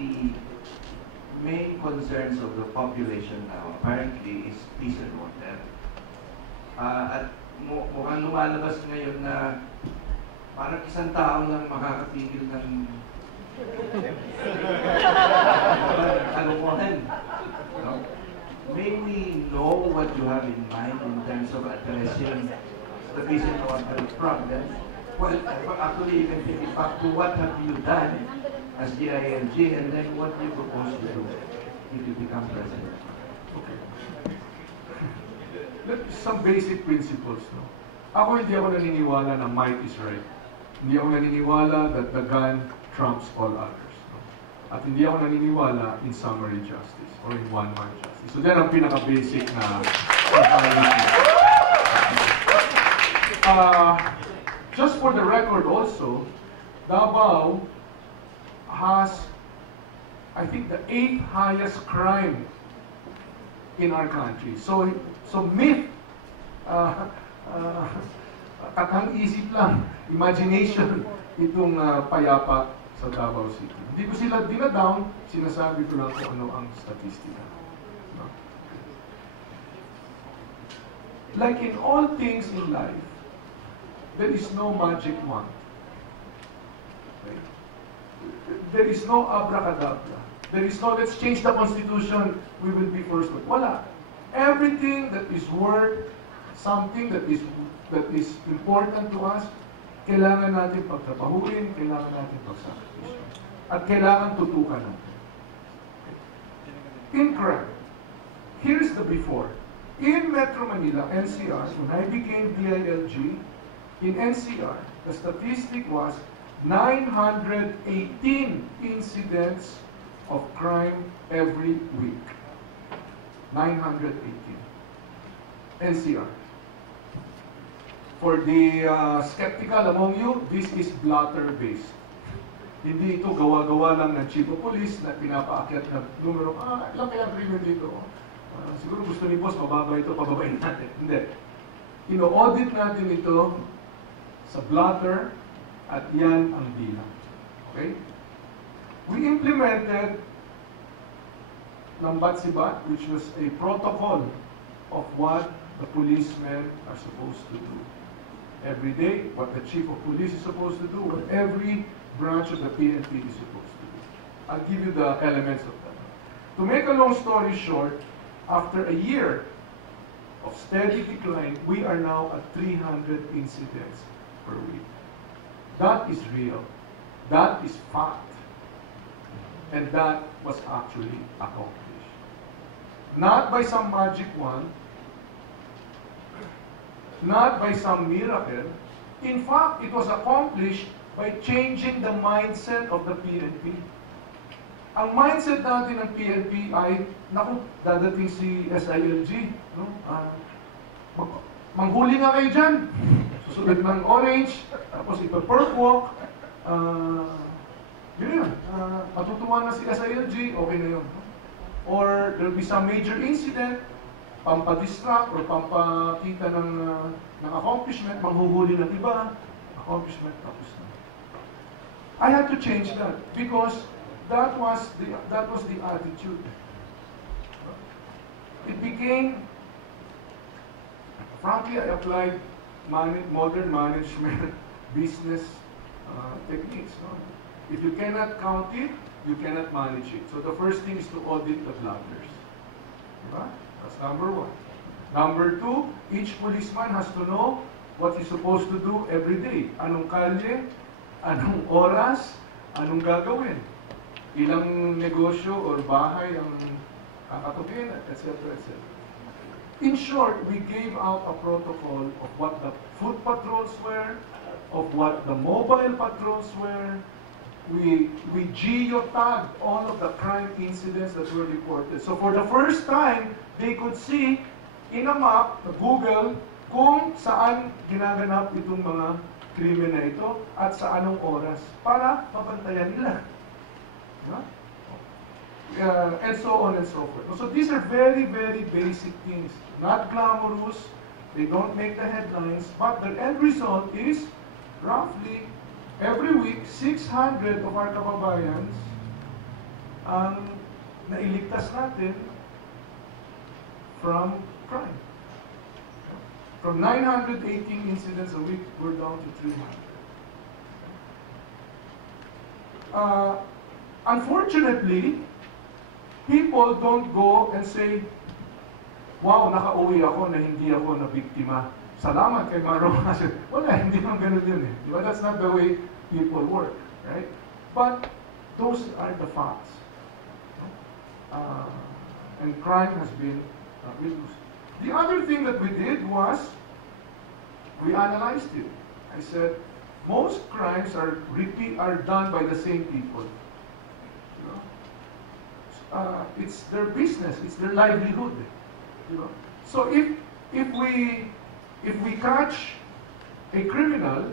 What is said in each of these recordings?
the main concerns of the population now apparently is peace and water. At mukhang lumalabas ngayon na parang isang tao lang makakapigil ng kalokohan. No? May we know what you have in mind in terms of addressing the peace and water problem? Well, actually, you can take it back to what have you done as the ILG, and then what do you propose to do if you become president? Okay. Some basic principles. No? Ako hindi ako naniniwala na might is right. Hindi ako naniniwala that the gun trumps all others. No? At hindi ako naniniwala in summary justice or in one-man justice. So, yan ang pinaka-basic na just for the record also, Davao has, I think, the 8th highest crime in our country. So myth, katang-isip lang, imagination, itong payapa sa Davao City. Hindi ko sila dinadown, sinasabi ko lang kung ano ang statistika. No? Like in all things in life, there is no magic wand. Okay? There is no abracadabra. There is no, let's change the Constitution, we will be first. Wala. Everything that is worth something that is important to us, kailangan natin pagtrabahuin, kailangan natin pagsakripisyo. At kailangan tutukan natin. Incorrect. Here's the before. In Metro Manila, NCR, when I became DILG, in NCR, the statistic was 918 incidents of crime every week. 918. NCR. For the skeptical among you, this is blotter-based. Hindi ito gawa-gawa lang ng chief of police na pinapaakyat na numero, ilang kaya krimen dito? Siguro gusto ni boss, mababa ito, pababain natin. Hindi. Ino-audit natin ito sa blotter at yan ang bilang. Okay? We implemented ng Batsibat, which was a protocol of what the policemen are supposed to do. Every day, what the chief of police is supposed to do, what every branch of the PNP is supposed to do. I'll give you the elements of that. To make a long story short, after a year of steady decline, we are now at 300 incidents per week. That is real. That is fact. And that was actually accomplished. Not by some magic wand, not by some miracle. In fact, it was accomplished by changing the mindset of the PNP. Ang mindset natin ng PNP ay, naku, dadating si SILG, no? Manghuli nga kayo dyan. Susunod ng orange, tapos ipa-perk walk, yun yun. Matutuwa na si SILG, okay na yun. Or there'll be some major incident, pampadistract or pampakita ng accomplishment, manghuhuli ng iba, accomplishment, tapos na. I had to change that because that was the attitude. It became, frankly, I applied modern management business techniques. No? If you cannot count it, you cannot manage it. So the first thing is to audit the blotters. Diba? That's number one. Number two, each policeman has to know what he's supposed to do every day. Anong kalye, anong oras, anong gagawin. Ilang negosyo or bahay ang kakatukin, etc. etc. In short, we gave out a protocol of what the foot patrols were, of what the mobile patrols were. We geotagged all of the crime incidents that were reported. So for the first time, they could see in a map, na Google, kung saan ginaganap itong mga krimen na ito at sa anong oras para mabantayan nila. And so on and so forth. So these are very, very basic things. Not glamorous, they don't make the headlines, but the end result is roughly every week, 600 of our kababayans ang nailigtas natin from crime. From 918 incidents a week, we're down to 300. Unfortunately, people don't go and say, wow, nakauwi ako na hindi ako na biktima. Salamat kay Maro. Wala, hindi naman ganun yun eh. Diba? That's not the way people work, right? But those are the facts. And crime has been reduced. The other thing that we did was, we analyzed it. I said, most crimes are done by the same people. You know? It's their business, it's their livelihood. You know? So if we catch a criminal,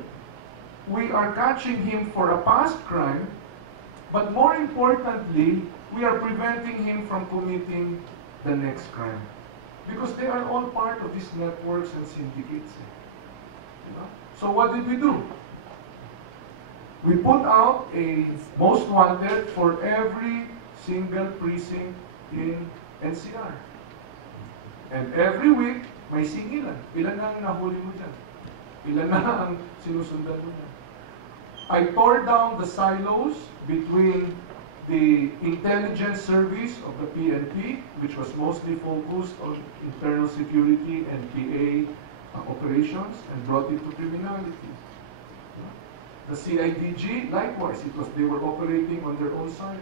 we are catching him for a past crime, but more importantly, we are preventing him from committing the next crime. Because they are all part of these networks and syndicates. You know? So what did we do? We put out a most wanted for every single precinct in NCR. And every week, may singilan. Ilan na ang nahuli mo dyan? Ilan na ang sinusundan mo dyan? I tore down the silos between the intelligence service of the PNP, which was mostly focused on internal security and PA operations, and brought it to criminality. The CIDG, likewise, they were operating on their own silo.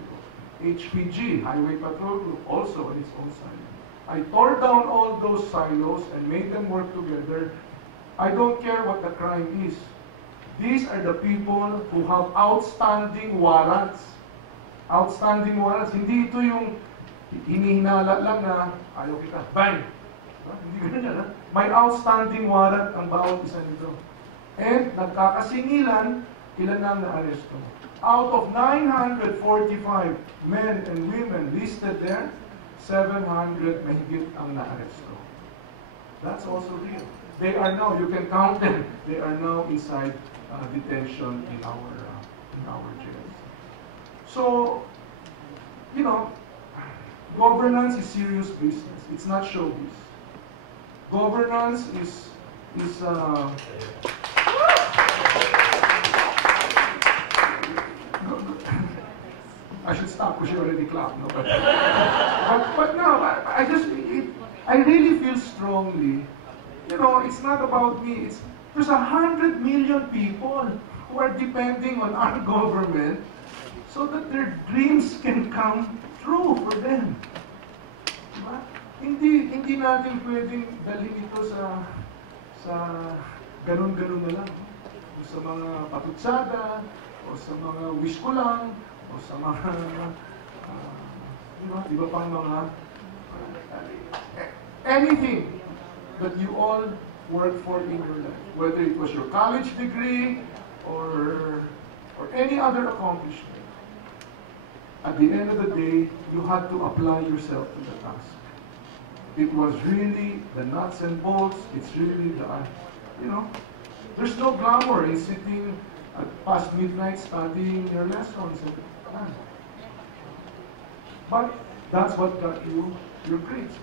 HPG, Highway Patrol Group, also on its own silo. I tore down all those silos and made them work together. I don't care what the crime is. These are the people who have outstanding warrants. Outstanding warrants. Hindi ito yung hinihinala lang na ayaw kita. Bang! Hindi ganun yan. Ha? May outstanding warrant ang bawat isa nito. And nagkakasingilan, ilan na ang na-aresto. Out of 945 men and women listed there, 700 mahigit ang na-aresto. That's also real. They are now, you can count them, they are now inside detention in our jails. So, you know, governance is serious business. It's not showbiz. Governance is I should stop because you already clapped, no? But no, I really feel strongly, you know, it's not about me. There's 100 million people who are depending on our government so that their dreams can come true for them. Diba? Hindi natin pwedeng dalhin ito sa ganun-ganun na lang. O sa mga patutsada, o sa mga wish ko lang, o sa mga, iba pang mga, anything that you all work for in your life, whether it was your college degree or any other accomplishment. At the end of the day, you had to apply yourself to the task. It was really the nuts and bolts. It's really the, you know, there's no glamour in sitting at past midnight studying your lessons. But that's what got you your grades.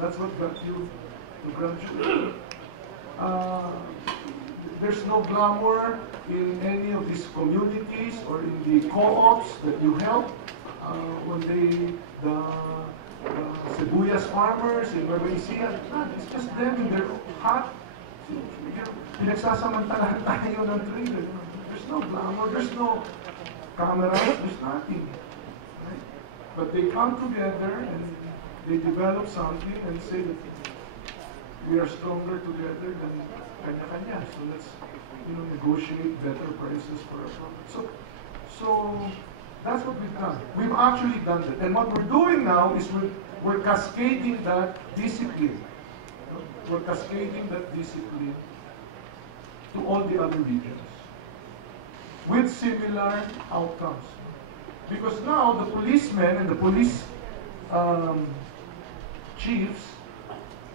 That's what got you to graduate. There's no glamour in any of these communities or in the co-ops that you help. When the Sibuyas farmers in Nueva Ecija, it's just them in their hut. Pinagsasamantalahan tayo ng trader. There's no glamour, there's no cameras, there's nothing. Right? But they come together and they develop something and say that we are stronger together than kanya-kanya. So let's, negotiate better prices for our product. So that's what we've done. We've actually done that. And what we're doing now is we're cascading that discipline. We're cascading that discipline to all the other regions with similar outcomes. Because now the policemen and the police chiefs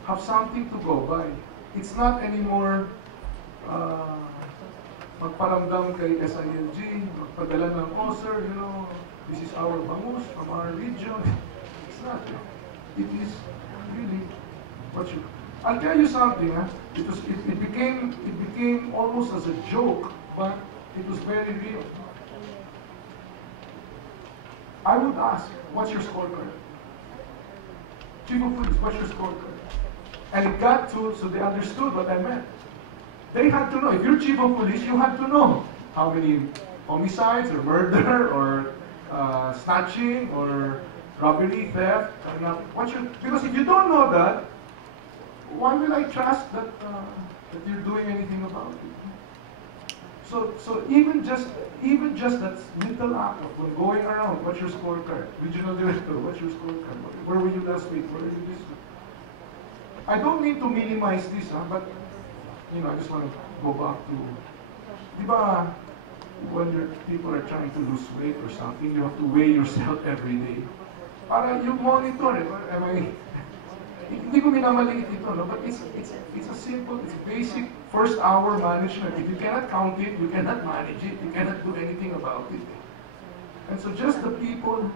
have something to go by. It's not anymore magparamdam kay SILG, magpadala ng officer, this is our bangus from our region. It's not. It is really what you. I'll tell you something. It became almost as a joke, but it was very real. I would ask, what's your scorecard? Chief of Police, what's your scorecard? And it got to, so they understood what I meant. They had to know. If you're Chief of Police, you had to know how many homicides or murder or snatching or robbery, theft. Because if you don't know that, why will I trust that you're doing anything about it? So even just that little act of going around, what's your scorecard? Regional director, what's your scorecard? Where were you last week? Where were you this week? I don't mean to minimize this, but I just want to go back to, diba, when people are trying to lose weight or something, you have to weigh yourself every day. Para you monitor it. Hindi ko minamaliit ito, no? But it's a simple, it's basic first hour management. If you cannot count it, you cannot manage it, you cannot do anything about it. And so just the people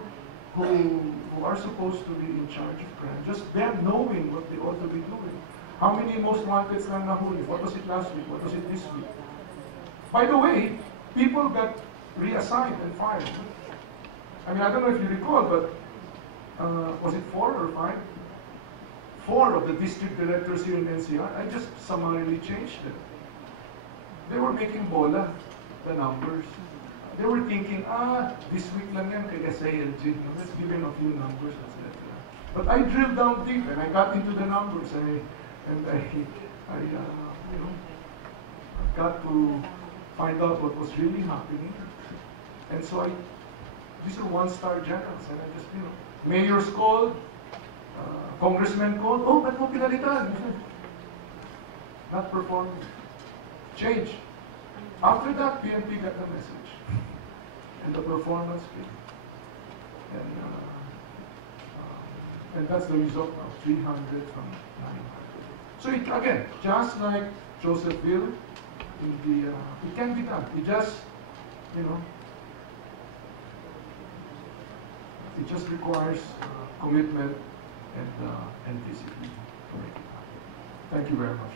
who are supposed to be in charge of crime, just them knowing what they ought to be doing. How many most wanteds lang nahuli? What was it last week? What was it this week? By the way, people got reassigned and fired. I don't know if you recall, but was it 4 or 5? 4 of the district directors here in NCR, I just summarily changed them. They were making bola, the numbers. They were thinking, this week lang yan kay SALG. Let's give him a few numbers, etc. But I drilled down deep and I got into the numbers and I got to find out what was really happening. And so these are one-star generals, and I just, mayors called, congressmen called, ba't mo pinalitan? Not performing. Change. After that, PNP got the message. And the performance came. And that's the result of 300 from 900. So again, just like Josephville, it can be done. It just, it just requires commitment and discipline to make it happen. Thank you very much.